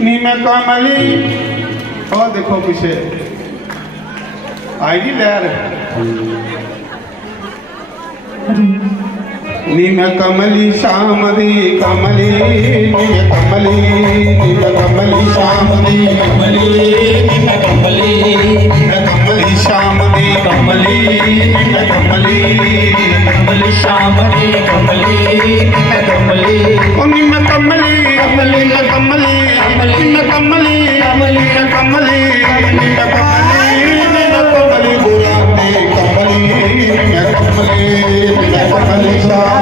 नी मैं कमली और देखो पीछे आएगी लहर नी मैं कमली शाम दी कमली नी मैं कमली नी मैं कमली शाम दी कमली नी मैं कमली मैं कमली शाम दी कमली मैं कमली कमली शाम दी कमली मैं कमली नी मैं कमली कमली मैं कमली कमली मैं कमली कमली मैं कमली नी मैं कमली बोला दे कमली मैं कमली शाम